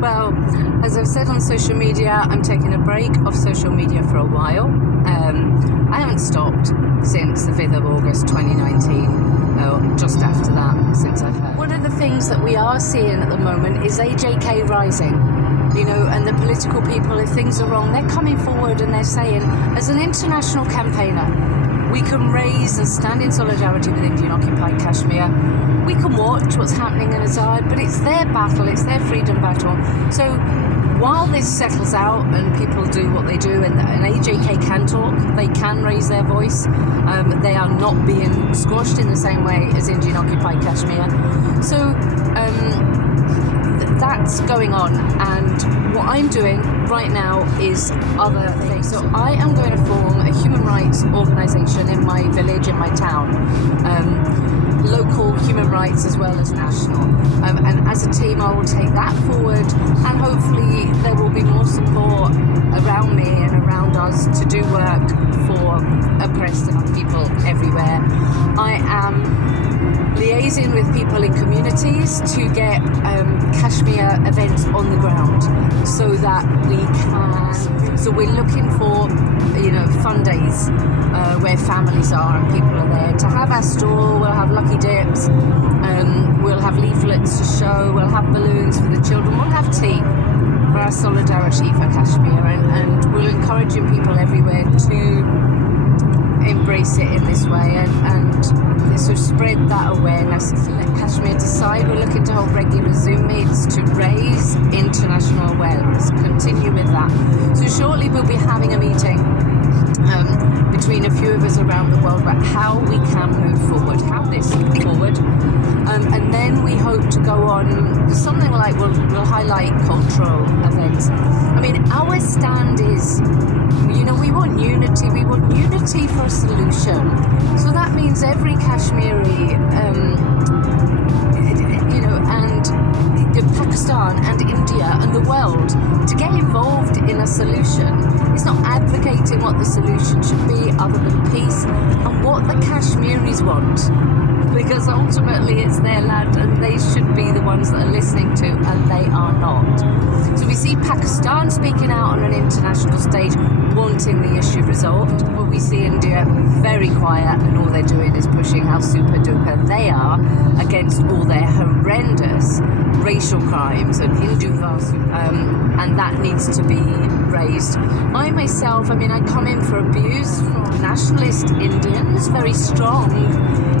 Well, as I've said on social media, I'm taking a break off social media for a while. I haven't stopped since the 5th of August 2019, just after that, since I heard. One of the things that we are seeing at the moment is AJK rising, and the political people, if things are wrong, they're coming forward and they're saying, as an international campaigner, we can raise and stand in solidarity with Indian-occupied Kashmir. We can watch what's happening in Azad, but it's their battle, it's their freedom battle. So while this settles out and people do what they do, and AJK can talk, they can raise their voice, they are not being squashed in the same way as Indian-occupied Kashmir. So that's going on, and what I'm doing right now is other things. So I am going to form a human rights organisation in my village, in my town, local human rights as well as national, and as a team I will take that forward, and hopefully there will be more support around me and around us to do work for oppressed people everywhere. I am liaising with people in communities to get Kashmir events on the ground so that we can. So we're looking for, fun days where families are and people are there to have our store. We'll have lucky dips, we'll have leaflets to show, we'll have balloons for the children, we'll have tea for our solidarity for Kashmir, and we're encouraging people everywhere to embrace it in this way and sort of spread that awareness. Let Kashmir decide. We're looking to hold regular Zoom meets to raise international awareness, continue with that. So shortly we'll be having a meeting between a few of us around the world about how we can move forward, how this forward, and then we hope to go on something like we'll highlight cultural events. I mean, our stand is, we want unity for a solution. So that means every Kashmiri, and Pakistan and India and the world to get involved in a solution. It's not advocating what the solution should be other than peace and what the Kashmiris want, because ultimately it's their land and they should be the ones that are listening to, and they are not. So we see Pakistan speaking out on an international stage wanting the issue resolved, but we see India very quiet, and all they're doing is pushing how super duper they are against all their horrendous racial crimes and Hindu and that needs to be raised. I myself, I come in for abuse from nationalist Indians, very strong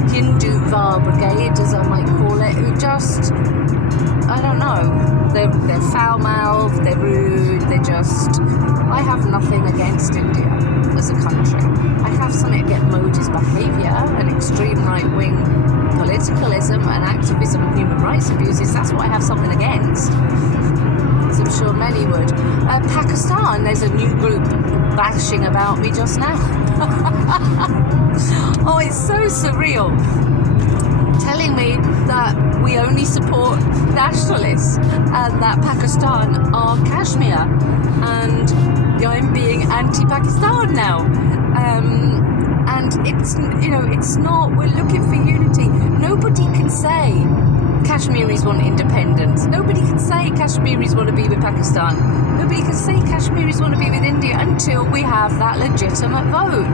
Hindu VAR brigade, as I might call it, who just, I don't know, they're foul-mouthed, they're rude, I have nothing against India as a country. I have something against Modi's behaviour and extreme right-wing politicalism and activism and human rights abuses. That's what I have something against, as I'm sure many would. Pakistan, there's a new group bashing about me just now. Oh, it's so surreal. Telling me that we only support nationalists and that Pakistan are Kashmir, and I'm being anti-Pakistan now. And it's not, we're looking for unity. Nobody can say Kashmiris want independence. Nobody can say Kashmiris want to be with Pakistan. Nobody can say Kashmiris want to be with India until we have that legitimate vote.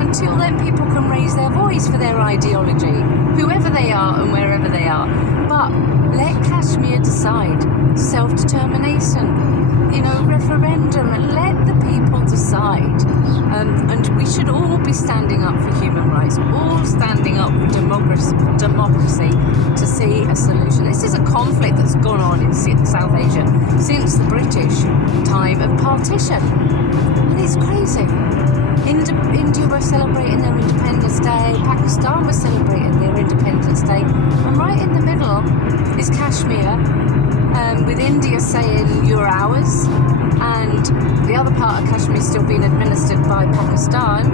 Until then, people can raise their voice for their ideology, whoever they are and wherever they are. But let Kashmir decide. Self-determination, referendum, and let the people decide. And we should all be standing up for human rights, all standing up for democracy to see a solution. This is a conflict that's gone on in South Asia since the British time of partition. And it's crazy. India were celebrating their Independence Day, Pakistan was celebrating their Independence Day, and right in the middle is Kashmir, with India saying you're ours, and the other part of Kashmir still being administered by Pakistan.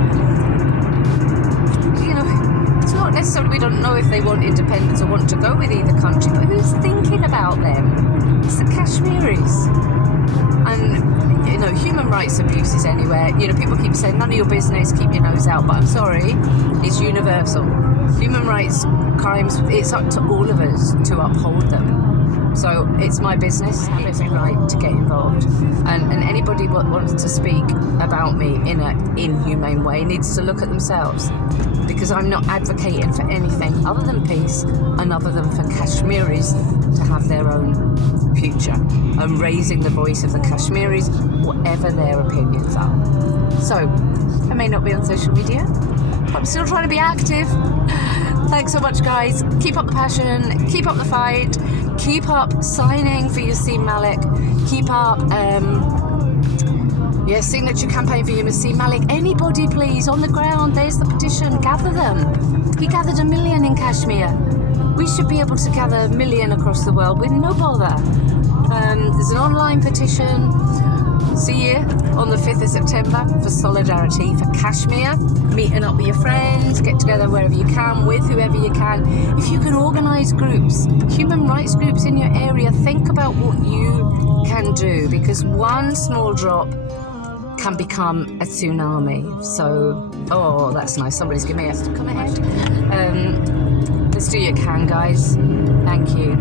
It's not necessarily, we don't know if they want independence or want to go with either country, but who's thinking about them? It's the Kashmiris. And human rights abuses anywhere. People keep saying none of your business, keep your nose out, but I'm sorry, it's universal. Human rights crimes, it's up to all of us to uphold them. So it's my business, have every right to get involved. And anybody that wants to speak about me in an inhumane way needs to look at themselves, because I'm not advocating for anything other than peace and other than for Kashmiris to have their own future. I'm raising the voice of the Kashmiris, whatever their opinions are. So, I may not be on social media, but I'm still trying to be active. Thanks so much, guys. Keep up the passion, keep up the fight, keep up signing for Yassin Malik, keep up signature campaign for Yassin Malik. Anybody, please, on the ground, there's the petition, gather them. He gathered 1 million in Kashmir. We should be able to gather 1 million across the world with no bother. There's an online petition. See you on the 5th of September for solidarity for Kashmir. Meeting up with your friends, get together wherever you can, with whoever you can. If you can organise groups, human rights groups in your area, think about what you can do, because one small drop can become a tsunami. So, oh, that's nice. Somebody's giving me a come ahead. Let's do your can, guys. Thank you.